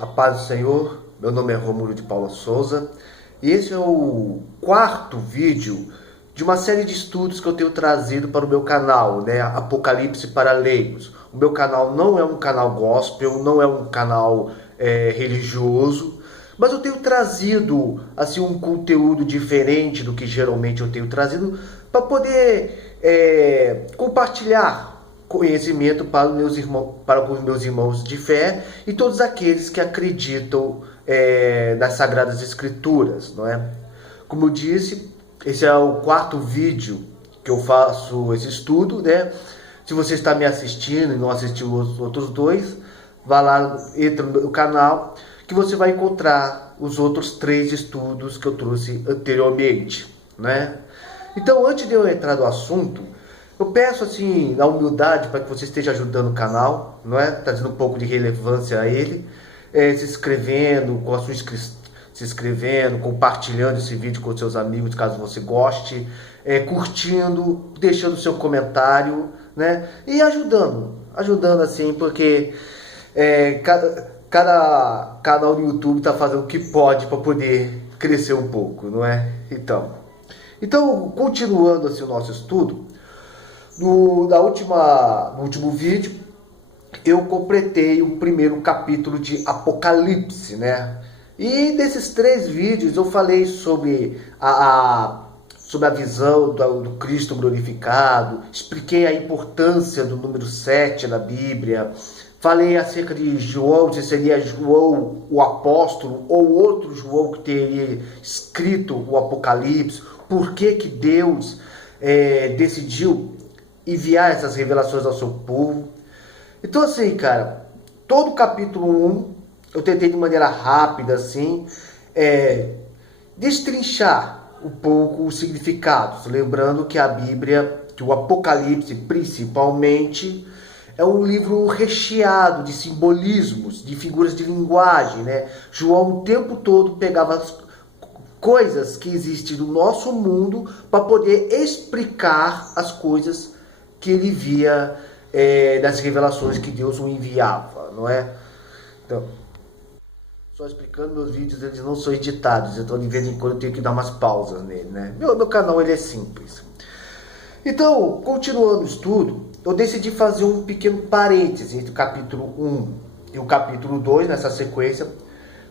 A paz do Senhor, meu nome é Rômulo de Paula Souza e esse é o quarto vídeo de uma série de estudos que eu tenho trazido para o meu canal, né? Apocalipse para Leigos. O meu canal não é um canal gospel, não é um canal religioso, mas eu tenho trazido assim um conteúdo diferente do que geralmente eu tenho trazido para poder compartilhar conhecimento para os meus irmãos de fé e todos aqueles que acreditam nas Sagradas Escrituras, não é? Como eu disse, esse é o quarto vídeo que eu faço esse estudo, né? Se você está me assistindo e não assistiu os outros dois, vá lá, entra no meu canal, que você vai encontrar os outros 3 estudos que eu trouxe anteriormente, né? Então, antes de eu entrar no assunto, eu peço assim, na humildade, para que você esteja ajudando o canal, não é? Trazendo um pouco de relevância a ele, se inscrevendo, se inscrevendo, compartilhando esse vídeo com seus amigos, caso você goste, curtindo, deixando seu comentário, né? E ajudando assim, porque cada canal do YouTube está fazendo o que pode para poder crescer um pouco, não é? Então, continuando assim o nosso estudo, no último vídeo, eu completei o primeiro capítulo de Apocalipse, né? E desses 3 vídeos eu falei sobre sobre a visão do Cristo glorificado, expliquei a importância do número 7 na Bíblia, falei acerca de João, se seria João o apóstolo ou outro João que teria escrito o Apocalipse, por que Deus decidiu enviar essas revelações ao seu povo. Então assim, cara, todo o capítulo 1 eu tentei de maneira rápida assim destrinchar um pouco os significados, lembrando que a Bíblia, que o Apocalipse principalmente, é um livro recheado de simbolismos, de figuras de linguagem, né? João o tempo todo pegava as coisas que existem no nosso mundo para poder explicar as coisas que ele via das revelações que Deus o enviava, não é? Então, só explicando, meus vídeos eles não são editados, então de vez em quando eu tenho que dar umas pausas nele, né? Meu canal ele é simples. Então, continuando o estudo, eu decidi fazer um pequeno parêntese entre o capítulo 1 e o capítulo 2, nessa sequência,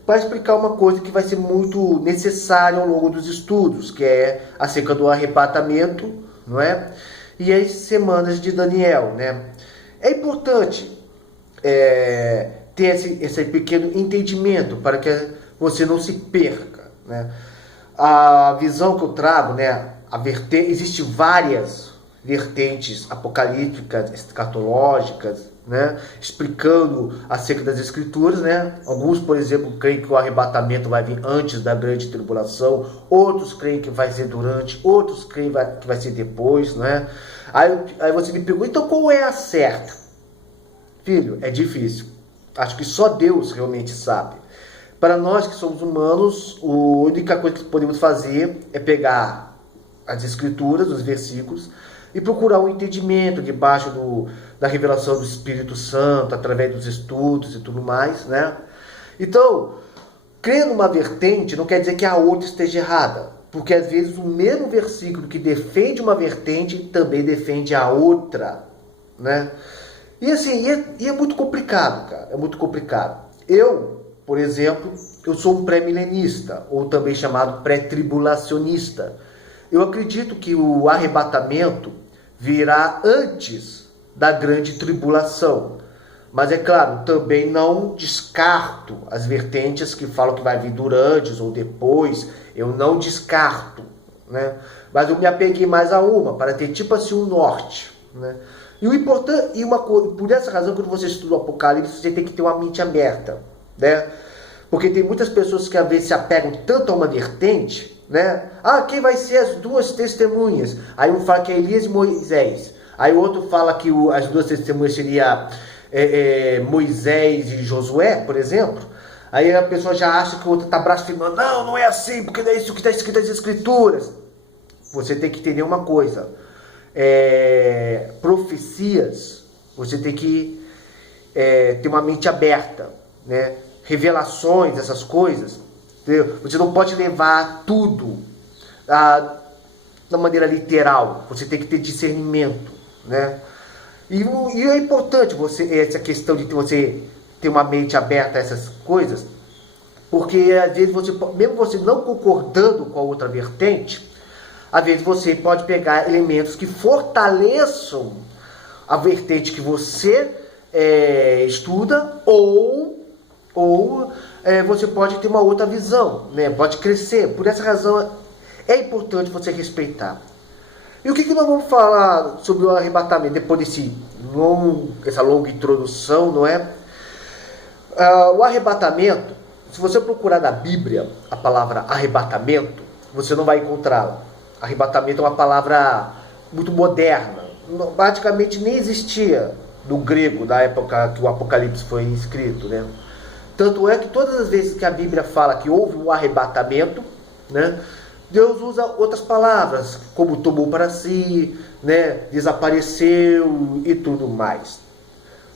para explicar uma coisa que vai ser muito necessária ao longo dos estudos, que é acerca do arrebatamento, não é? E as semanas de Daniel, né? É importante ter esse pequeno entendimento para que você não se perca, né? A visão que eu trago, né? Existem várias vertentes apocalípticas, escatológicas, né? Explicando acerca das escrituras, né? Alguns, por exemplo, creem que o arrebatamento vai vir antes da grande tribulação, outros creem que vai ser durante, outros creem que vai ser depois, né? Aí você me pergunta, então qual é a certa? Filho, é difícil. Acho que só Deus realmente sabe. Para nós que somos humanos, a única coisa que podemos fazer é pegar as escrituras, os versículos, e procurar um entendimento debaixo da revelação do Espírito Santo, através dos estudos e tudo mais, né? Então, crer numa vertente não quer dizer que a outra esteja errada, porque às vezes o mesmo versículo que defende uma vertente também defende a outra, né? E assim, é muito complicado, cara, é muito complicado. Eu, por exemplo, eu sou um pré-milenista, ou também chamado pré-tribulacionista. Eu acredito que o arrebatamento virá antes da grande tribulação. Mas é claro, também não descarto as vertentes que falam que vai vir durante ou depois. Eu não descarto, né? Mas eu me apeguei mais a uma, para ter tipo assim um norte, né? E o importante, por essa razão, quando você estuda o Apocalipse, você tem que ter uma mente aberta, né? Porque tem muitas pessoas que às vezes se apegam tanto a uma vertente, né? Ah, quem vai ser as 2 testemunhas? Aí um fala que é Elias e Moisés. Aí o outro fala que as 2 testemunhas seria Moisés e Josué, por exemplo. Aí a pessoa já acha que o outro está blasfemando. Não, não é assim, porque não é isso que está escrito nas escrituras. Você tem que entender uma coisa. Profecias, você tem que ter uma mente aberta, né? revelações, essas coisas, entendeu? Você não pode levar tudo da maneira literal. Você tem que ter discernimento, né? E é importante essa questão de você ter uma mente aberta a essas coisas, porque às vezes mesmo você não concordando com a outra vertente, às vezes você pode pegar elementos que fortaleçam a vertente que você estuda, ou você pode ter uma outra visão, né? Pode crescer. Por essa razão é importante você respeitar. E o que nós vamos falar sobre o arrebatamento depois dessa longa introdução, não é? O arrebatamento, se você procurar na Bíblia a palavra arrebatamento, você não vai encontrá-la. Arrebatamento é uma palavra muito moderna, praticamente nem existia no grego da época que o Apocalipse foi escrito, né? Tanto é que todas as vezes que a Bíblia fala que houve um arrebatamento, né, Deus usa outras palavras, como tomou para si, né, desapareceu e tudo mais.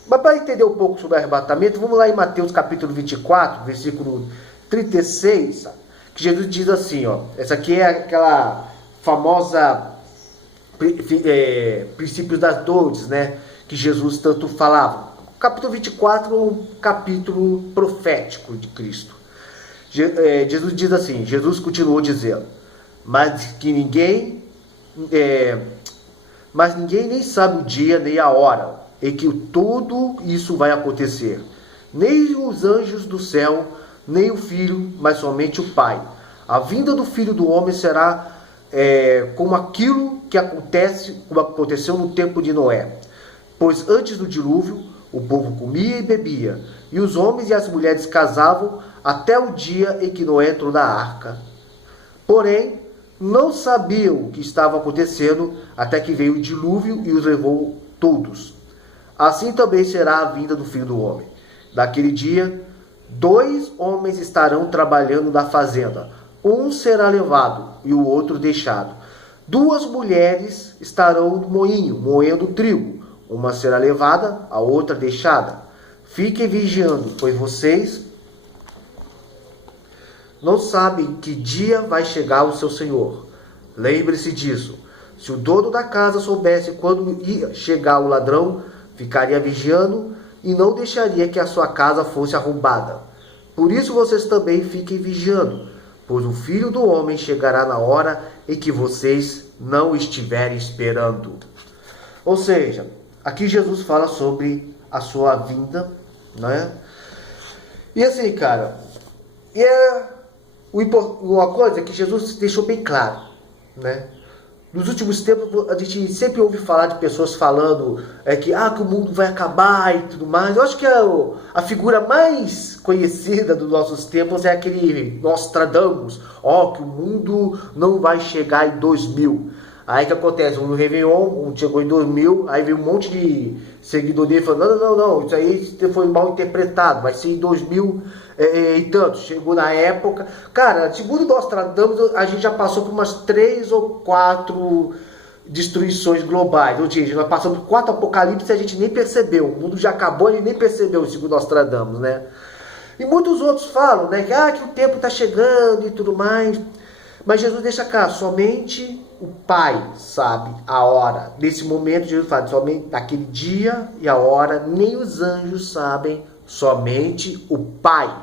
Mas para entender um pouco sobre o arrebatamento, vamos lá em Mateus capítulo 24, versículo 36, que Jesus diz assim, ó, essa aqui é aquela famosa princípios das dores, né, que Jesus tanto falava. O capítulo 24 é um capítulo profético de Cristo. Jesus diz assim, Jesus continuou dizendo, mas ninguém nem sabe o dia nem a hora em que tudo isso vai acontecer. Nem os anjos do céu, nem o Filho, mas somente o Pai. A vinda do Filho do Homem será como aquilo que aconteceu no tempo de Noé. Pois antes do dilúvio, o povo comia e bebia, e os homens e as mulheres casavam até o dia em que Noé entrou na arca. Porém, não sabiam o que estava acontecendo até que veio o dilúvio e os levou todos. Assim também será a vinda do Filho do Homem. Naquele dia, 2 homens estarão trabalhando na fazenda. Um será levado e o outro deixado. 2 mulheres estarão no moinho, moendo trigo. Uma será levada, a outra deixada. Fiquem vigiando, pois vocês não sabem que dia vai chegar o seu Senhor. Lembre-se disso. Se o dono da casa soubesse quando ia chegar o ladrão, ficaria vigiando e não deixaria que a sua casa fosse arrombada. Por isso vocês também fiquem vigiando, pois o Filho do Homem chegará na hora em que vocês não estiverem esperando. Ou seja, aqui Jesus fala sobre a sua vinda, né? E assim, cara, uma coisa que Jesus deixou bem claro, né? Nos últimos tempos, a gente sempre ouve falar de pessoas falando que o mundo vai acabar e tudo mais. Eu acho que a figura mais conhecida dos nossos tempos é aquele Nostradamus, que o mundo não vai chegar em 2000. Aí que acontece, no Réveillon, chegou em 2000, aí veio um monte de seguidor dele falando, não, isso aí foi mal interpretado, vai ser em 2000 e tanto. Chegou na época, cara, segundo Nostradamus, a gente já passou por umas 3 ou 4 destruições globais, ou seja, nós passamos por 4 apocalipses e a gente nem percebeu, o mundo já acabou e nem percebeu, segundo Nostradamus, né? E muitos outros falam, né, que o tempo está chegando e tudo mais. Mas Jesus deixa cá, somente o Pai sabe a hora. Nesse momento, Jesus fala, somente naquele dia e a hora, nem os anjos sabem, somente o Pai.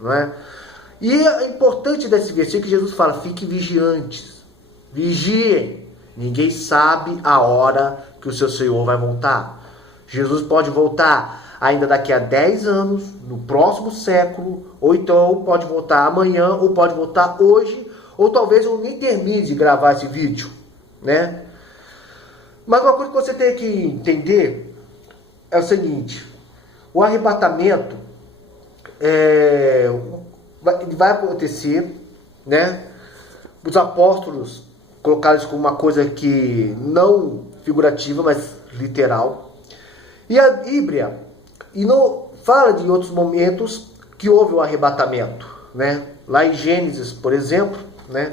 Não é? E é importante desse versículo que Jesus fala, fiquem vigiantes, vigiem. Ninguém sabe a hora que o seu Senhor vai voltar. Jesus pode voltar ainda daqui a 10 anos, no próximo século, ou então pode voltar amanhã, ou pode voltar hoje, ou talvez eu nem termine de gravar esse vídeo, né? Mas uma coisa que você tem que entender é o seguinte, o arrebatamento vai acontecer, né? Os apóstolos colocaram isso como uma coisa que não figurativa, mas literal. E a Bíblia não fala de outros momentos que houve o arrebatamento, né? Lá em Gênesis, por exemplo, né?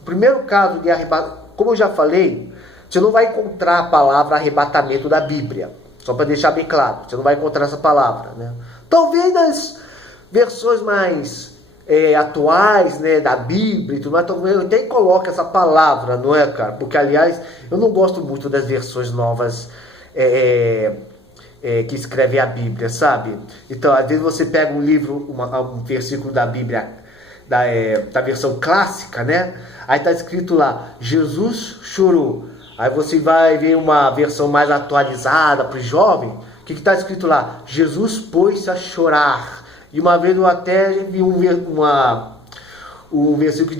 O primeiro caso de arrebatamento, como eu já falei, você não vai encontrar a palavra arrebatamento da Bíblia. Só para deixar bem claro, você não vai encontrar essa palavra, né? Talvez versões mais atuais, né, da Bíblia e tudo mais, então eu até coloco essa palavra, não é, cara? Porque, aliás, eu não gosto muito das versões novas que escrevem a Bíblia, sabe? Então, às vezes você pega um livro, um versículo da Bíblia, da versão clássica, né? Aí tá escrito lá, Jesus chorou. Aí você vai ver uma versão mais atualizada para o jovem, o que está escrito lá? Jesus pôs-se a chorar. E uma vez eu até vi um versículo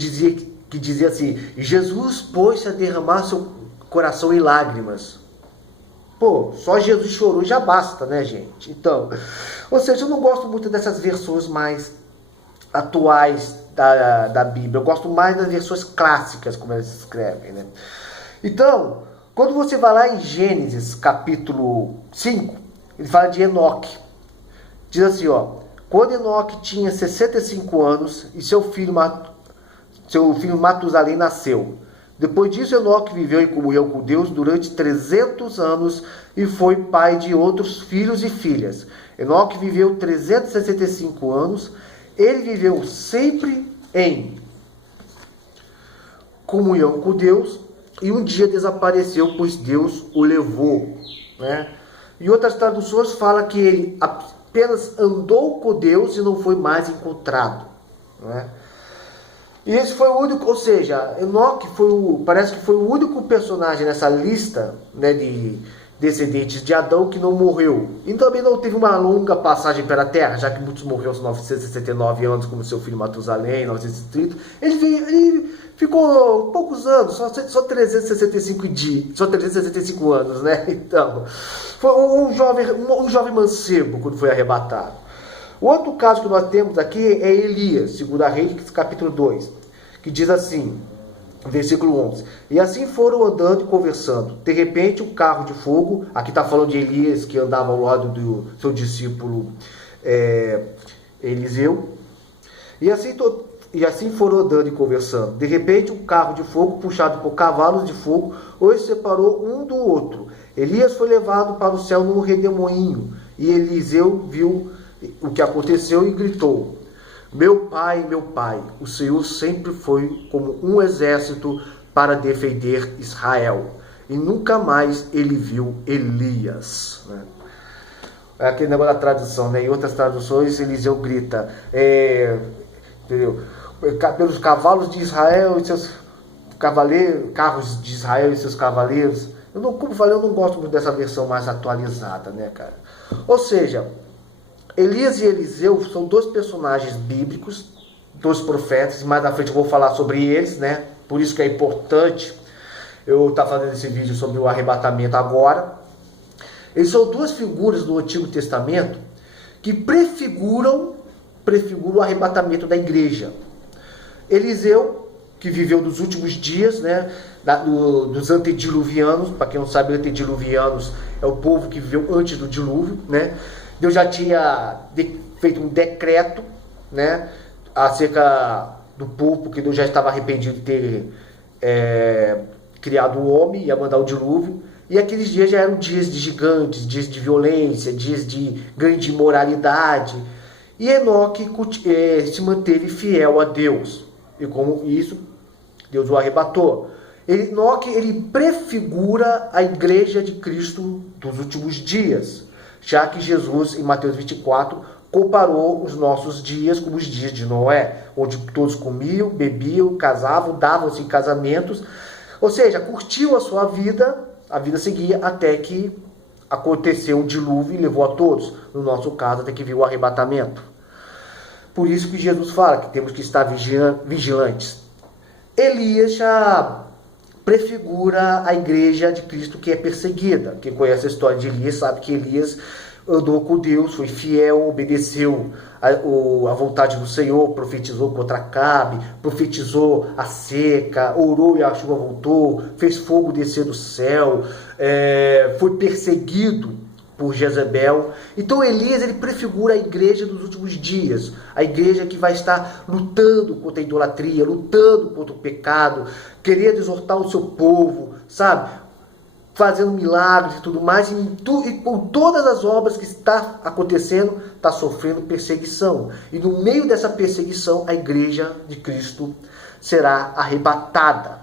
que dizia assim, Jesus pôs-se a derramar seu coração em lágrimas. Pô, só Jesus chorou já basta, né, gente? Então, ou seja, eu não gosto muito dessas versões mais atuais da Bíblia. Eu gosto mais das versões clássicas, como elas escrevem, né? Então, quando você vai lá em Gênesis, capítulo 5, ele fala de Enoque. Diz assim, ó, quando Enoque tinha 65 anos e seu filho Matusalém nasceu. Depois disso, Enoque viveu em comunhão com Deus durante 300 anos e foi pai de outros filhos e filhas. Enoque viveu 365 anos. Ele viveu sempre em comunhão com Deus e um dia desapareceu, pois Deus o levou, né? E outras traduções falam que ele apenas andou com Deus e não foi mais encontrado, né? E esse foi o único, ou seja, Enoque parece que foi o único personagem nessa lista, né, de descendentes de Adão que não morreu. E também não teve uma longa passagem pela Terra, já que muitos morreram aos 969 anos, como seu filho Matusalém, 930. Ele ficou poucos anos, só 365 anos, né? Então, foi um jovem mancebo quando foi arrebatado. O outro caso que nós temos aqui é Elias, 2 Reis, capítulo 2, que diz assim, versículo 11. E assim foram andando e conversando. De repente, um carro de fogo, aqui está falando de Elias, que andava ao lado do seu discípulo Eliseu. E assim foram andando e conversando. De repente, um carro de fogo, puxado por cavalos de fogo, os separou um do outro. Elias foi levado para o céu num redemoinho. E Eliseu viu o que aconteceu e gritou, meu pai, o Senhor sempre foi como um exército para defender Israel. E nunca mais ele viu Elias, né? É aquele negócio da tradução, né? Em outras traduções, Eliseu grita, entendeu? Pelos cavalos de Israel e seus cavaleiros, carros de Israel e seus cavaleiros. Como eu falei, eu não gosto muito dessa versão mais atualizada, né, cara? Ou seja, Elias e Eliseu são dois personagens bíblicos, dois profetas, e mais à frente eu vou falar sobre eles, né? Por isso que é importante eu estar fazendo esse vídeo sobre o arrebatamento agora. Eles são duas figuras do Antigo Testamento que prefiguram o arrebatamento da igreja. Eliseu, que viveu nos últimos dias, né, dos antediluvianos. Para quem não sabe, antediluvianos é o povo que viveu antes do dilúvio, né? Deus já tinha feito um decreto, né, acerca do povo, porque Deus já estava arrependido de ter criado o homem e ia mandar o dilúvio. E aqueles dias já eram dias de gigantes, dias de violência, dias de grande imoralidade. E Enoque se manteve fiel a Deus. E como isso, Deus o arrebatou. Enoque, ele prefigura a igreja de Cristo dos últimos dias, já que Jesus, em Mateus 24, comparou os nossos dias com os dias de Noé, onde todos comiam, bebiam, casavam, davam-se em casamentos, ou seja, curtiu a sua vida, a vida seguia até que aconteceu um dilúvio e levou a todos, no nosso caso, até que veio o arrebatamento. Por isso que Jesus fala que temos que estar vigilantes. Elias já prefigura a igreja de Cristo que é perseguida. Quem conhece a história de Elias sabe que Elias andou com Deus, foi fiel, obedeceu a vontade do Senhor, profetizou contra Acabe, profetizou a seca, orou e a chuva voltou, fez fogo descer do céu, foi perseguido por Jezebel. Então Elias, ele prefigura a igreja dos últimos dias, a igreja que vai estar lutando contra a idolatria, lutando contra o pecado, querendo exortar o seu povo, sabe? fazendo milagres e tudo mais, e com todas as obras que está acontecendo, está sofrendo perseguição. E no meio dessa perseguição, a igreja de Cristo será arrebatada.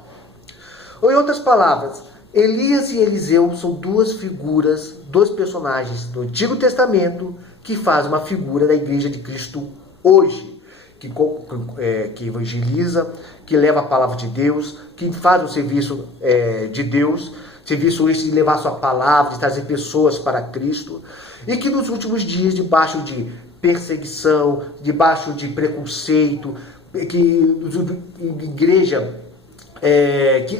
Ou em outras palavras, Elias e Eliseu são duas figuras, dois personagens do Antigo Testamento que fazem uma figura da igreja de Cristo hoje, que evangeliza, que leva a palavra de Deus, que faz o serviço de Deus, serviço esse de levar a sua palavra, de trazer pessoas para Cristo, e que nos últimos dias, debaixo de perseguição, debaixo de preconceito, que igreja que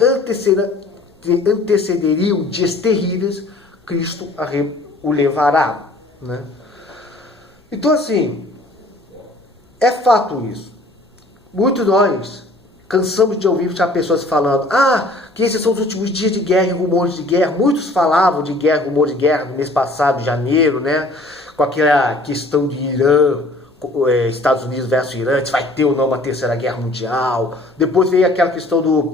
antecederiam dias terríveis, Cristo o levará, né? Então, assim, é fato isso. Muitos de nós cansamos de ouvir já pessoas falando que esses são os últimos dias de guerra e rumores de guerra. Muitos falavam de guerra, rumores de guerra no mês passado, janeiro, né? Com aquela questão de Irã, Estados Unidos versus Irã, se vai ter ou não uma terceira guerra mundial. Depois veio aquela questão do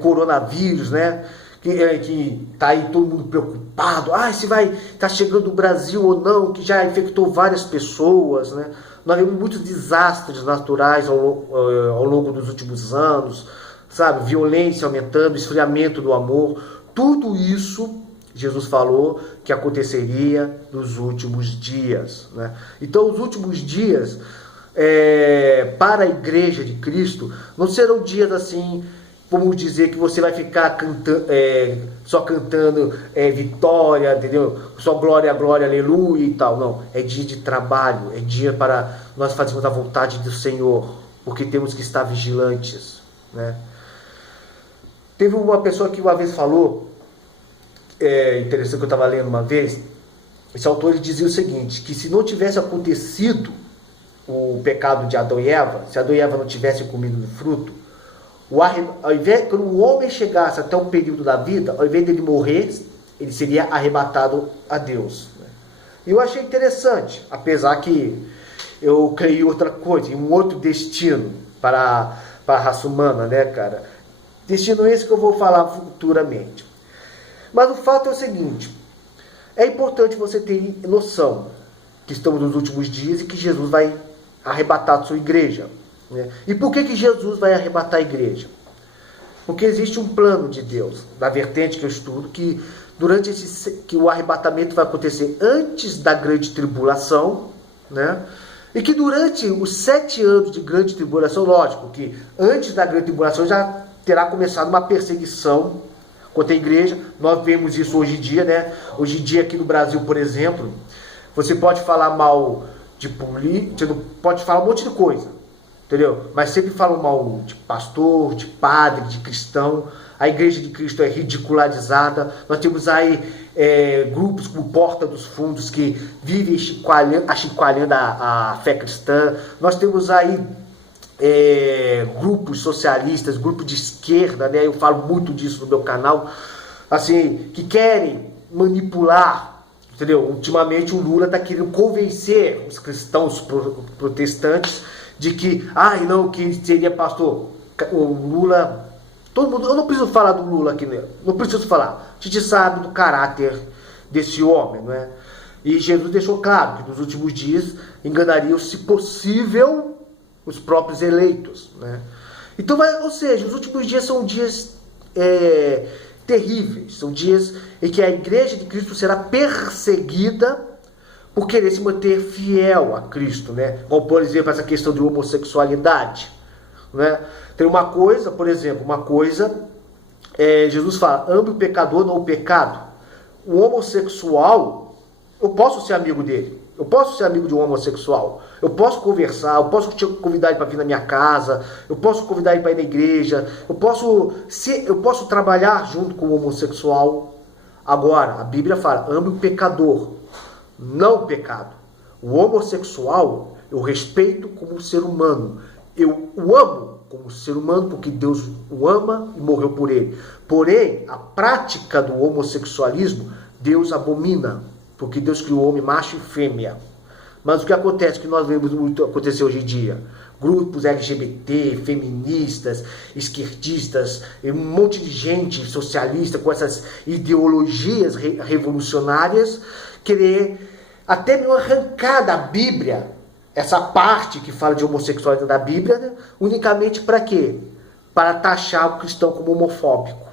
coronavírus, né? Que tá aí todo mundo preocupado. Se vai estar chegando no Brasil ou não, que já infectou várias pessoas, né? Nós vimos muitos desastres naturais ao longo dos últimos anos, sabe? Violência aumentando, esfriamento do amor. Tudo isso Jesus falou que aconteceria nos últimos dias, né? Então, os últimos dias para a igreja de Cristo não serão dias assim, vamos dizer, que você vai ficar só cantando vitória, entendeu? Só glória, glória, aleluia e tal. Não, é dia de trabalho, é dia para nós fazermos a vontade do Senhor, porque temos que estar vigilantes, né? Teve uma pessoa que uma vez falou, interessante, que eu estava lendo uma vez, esse autor dizia o seguinte, que se não tivesse acontecido o pecado de Adão e Eva, se Adão e Eva não tivessem comido do fruto, quando o homem chegasse até um período da vida, ao invés dele morrer, ele seria arrebatado a Deus. E eu achei interessante, apesar que eu creio outra coisa, em um outro destino para a raça humana, né, cara? Destino esse que eu vou falar futuramente. Mas o fato é o seguinte, é importante você ter noção que estamos nos últimos dias e que Jesus vai arrebatar a sua igreja. E por que Jesus vai arrebatar a igreja? Porque existe um plano de Deus, da vertente que eu estudo, que que o arrebatamento vai acontecer antes da grande tribulação, né? E que durante os 7 anos de grande tribulação, lógico que antes da grande tribulação já terá começado uma perseguição contra a igreja. Nós vemos isso hoje em dia, né? Hoje em dia aqui no Brasil, por exemplo, você pode falar mal de política, pode falar um monte de coisa, entendeu? Mas sempre falam mal de pastor, de padre, de cristão. A igreja de Cristo é ridicularizada. Nós temos aí grupos como Porta dos Fundos que vivem achicoalhando a fé cristã. Nós temos aí grupos socialistas, grupos de esquerda, né? Eu falo muito disso no meu canal, assim, que querem manipular, entendeu? Ultimamente o Lula está querendo convencer os cristãos protestantes de que, não, que seria pastor. O Lula, todo mundo, eu não preciso falar do Lula aqui, né? Não preciso falar. A gente sabe do caráter desse homem, não é? E Jesus deixou claro que nos últimos dias enganariam, se possível, os próprios eleitos, né? Então, ou seja, os últimos dias são dias terríveis, são dias em que a igreja de Cristo será perseguida por querer se manter fiel a Cristo, né? Como, por exemplo, essa questão de homossexualidade, né? Tem uma coisa, por exemplo, Jesus fala, ame o pecador, não o pecado. O homossexual, eu posso ser amigo dele, eu posso ser amigo de um homossexual, eu posso conversar, eu posso convidar ele para vir na minha casa, eu posso convidar ele para ir na igreja, eu posso trabalhar junto com o homossexual. Agora, a Bíblia fala, ame o pecador, não o pecado. O homossexual, eu respeito como ser humano, eu o amo como ser humano porque Deus o ama e morreu por ele. Porém, a prática do homossexualismo, Deus abomina, porque Deus criou homem macho e fêmea, Mas o que acontece, que nós vemos muito acontecer hoje em dia? Grupos LGBT, feministas, esquerdistas, um monte de gente socialista com essas ideologias revolucionárias, querer até mesmo arrancar da Bíblia essa parte que fala de homossexualidade da Bíblia, né? Unicamente para quê? Para taxar o cristão como homofóbico.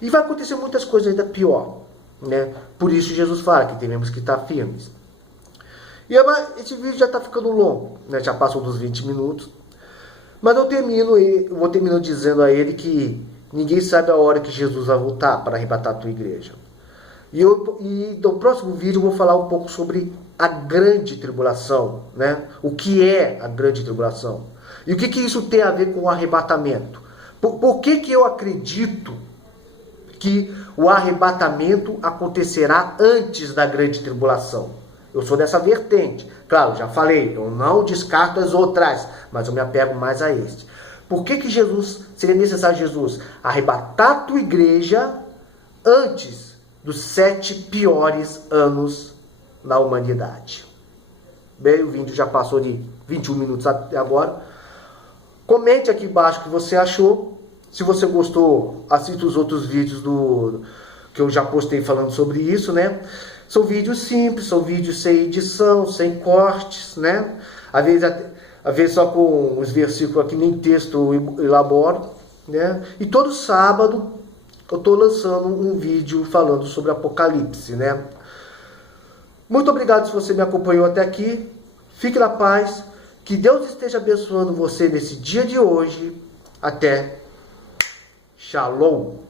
E vai acontecer muitas coisas ainda pior, né? Por isso Jesus fala que temos que estar firmes. E esse vídeo já está ficando longo, né? Já passou dos 20 minutos. Mas eu vou terminar dizendo a ele que ninguém sabe a hora que Jesus vai voltar para arrebatar a tua igreja. E no próximo vídeo eu vou falar um pouco sobre a grande tribulação, né? O que é a grande tribulação? E o que isso tem a ver com o arrebatamento? Por que eu acredito que o arrebatamento acontecerá antes da grande tribulação? Eu sou dessa vertente. Claro, já falei, eu não descarto as outras, mas eu me apego mais a este. Por que seria necessário Jesus arrebatar a tua igreja antes dos 7 piores anos na humanidade? Bem, o vídeo já passou de 21 minutos até agora. Comente aqui embaixo o que você achou. Se você gostou, assista os outros vídeos que eu já postei falando sobre isso, né? São vídeos simples, são vídeos sem edição, sem cortes, né? Às vezes só com os versículos aqui, nem texto eu elaboro, né? E todo sábado eu estou lançando um vídeo falando sobre Apocalipse, né? Muito obrigado se você me acompanhou até aqui. Fique na paz. Que Deus esteja abençoando você nesse dia de hoje. Até. Shalom.